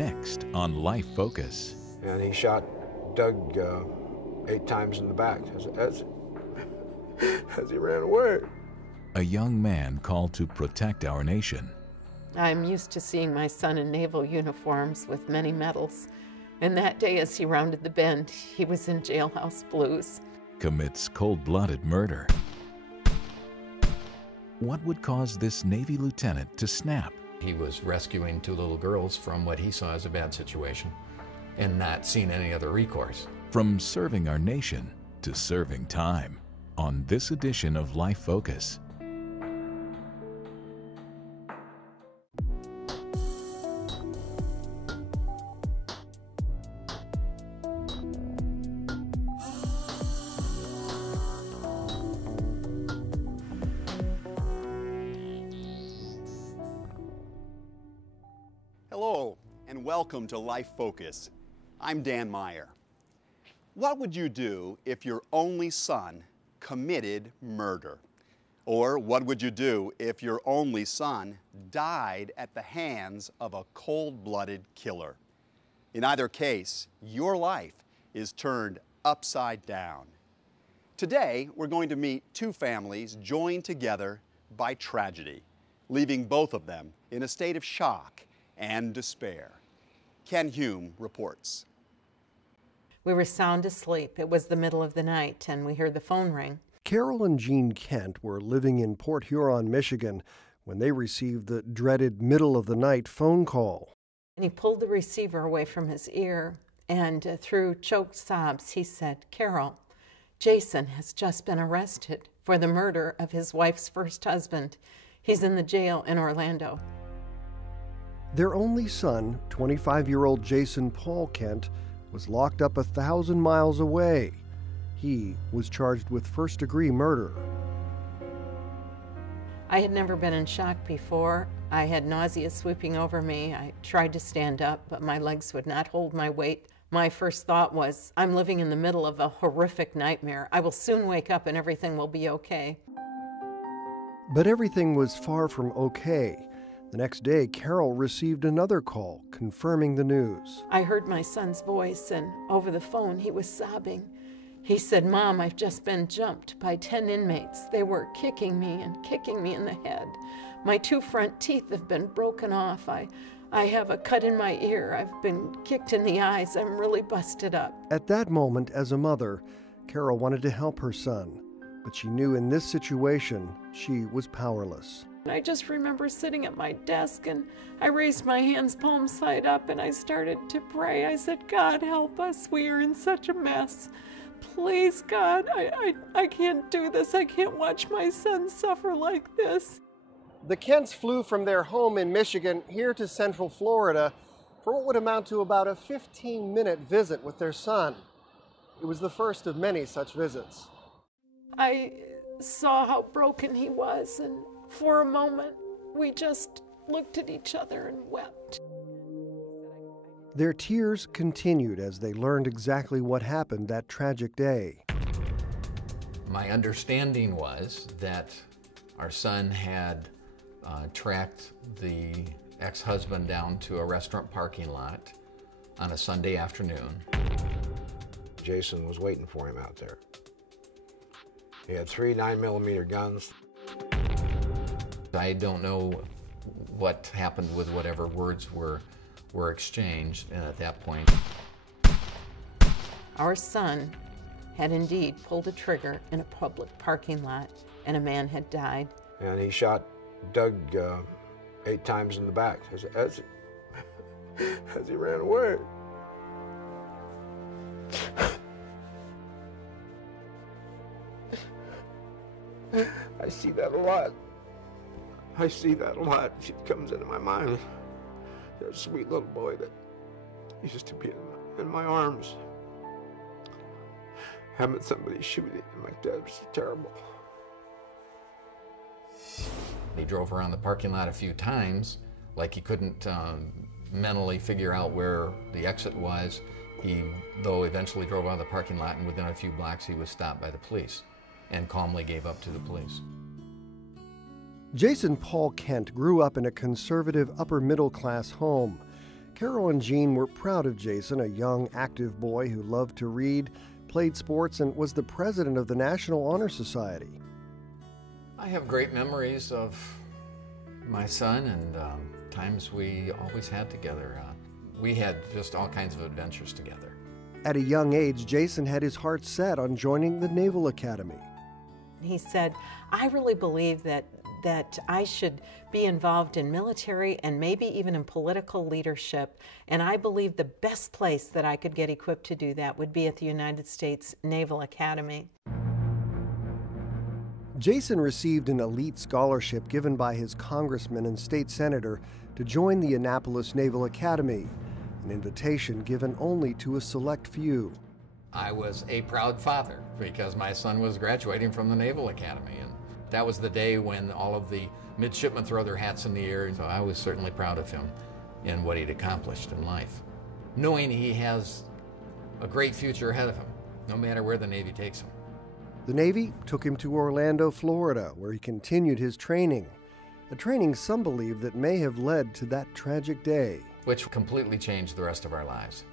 next on Life Focus. And he shot Doug 8 times in the back as he ran away. A young man called to protect our nation. I'm used to seeing my son in naval uniforms with many medals. And that day as he rounded the bend, he was in jailhouse blues. Commits cold-blooded murder. What would cause this Navy lieutenant to snap? He was rescuing 2 little girls from what he saw as a bad situation and not seeing any other recourse. From serving our nation to serving time on this edition of Life Focus. Hello, and welcome to Life Focus. I'm Dan Meyer. What would you do if your only son committed murder? Or what would you do if your only son died at the hands of a cold-blooded killer? In either case, your life is turned upside down. Today, we're going to meet 2 families joined together by tragedy, leaving both of them in a state of shock and despair. Ken Hume reports. We were sound asleep. It was the middle of the night, and we heard the phone ring. Carol and Jean Kent were living in Port Huron, Michigan, when they received the dreaded middle-of-the-night phone call. And he pulled the receiver away from his ear, and through choked sobs, he said, "Carol, Jason has just been arrested for the murder of his wife's first husband. He's in the jail in Orlando." Their only son, 25-year-old Jason Paul Kent, was locked up 1,000 miles away. He was charged with first-degree murder. I had never been in shock before. I had nausea sweeping over me. I tried to stand up, but my legs would not hold my weight. My first thought was, I'm living in the middle of a horrific nightmare. I will soon wake up and everything will be okay. But everything was far from okay. The next day, Carol received another call confirming the news. I heard my son's voice, and over the phone he was sobbing. He said, "Mom, I've just been jumped by 10 inmates. They were kicking me and kicking me in the head. My 2 front teeth have been broken off. I have a cut in my ear. I've been kicked in the eyes. I'm really busted up." At that moment, as a mother, Carol wanted to help her son, but she knew in this situation she was powerless. I just remember sitting at my desk, and I raised my hands palm side up, and I started to pray. I said, "God, help us. We are in such a mess. Please, God, I can't do this. I can't watch my son suffer like this." The Kents flew from their home in Michigan here to Central Florida for what would amount to about a 15-minute visit with their son. It was the first of many such visits. I saw how broken he was, and for a moment, we just looked at each other and wept. Their tears continued as they learned exactly what happened that tragic day. My understanding was that our son had tracked the ex-husband down to a restaurant parking lot on a Sunday afternoon. Jason was waiting for him out there. He had 3 9mm guns. I don't know what happened with whatever words were exchanged, and at that point, Our son had indeed pulled a trigger in a public parking lot, and a man had died. And he shot Doug 8 times in the back as he ran away. I see that a lot. I see that a lot. It comes into my mind. That sweet little boy that used to be in my arms. Having somebody shoot at him like that was terrible. he drove around the parking lot a few times, like he couldn't mentally figure out where the exit was. He, though, eventually drove out of the parking lot, and within a few blocks he was stopped by the police and calmly gave up to the police. Jason Paul Kent grew up in a conservative upper-middle-class home. Carol and Jean were proud of Jason, a young, active boy who loved to read, played sports, and was the president of the National Honor Society. I have great memories of my son and times we always had together. We had just all kinds of adventures together. At a young age, Jason had his heart set on joining the Naval Academy. He said, I really believe that I should be involved in military and maybe even in political leadership, and I believe the best place that I could get equipped to do that would be at the United States Naval Academy. Jason received an elite scholarship given by his congressman and state senator to join the Annapolis Naval Academy, an invitation given only to a select few. I was a proud father because my son was graduating from the Naval Academy, and that was the day when all of the midshipmen throw their hats in the air, so I was certainly proud of him in what he'd accomplished in life, knowing he has a great future ahead of him, no matter where the Navy takes him. The Navy took him to Orlando, Florida, where he continued his training, a training some believe that may have led to that tragic day. Which completely changed the rest of our lives.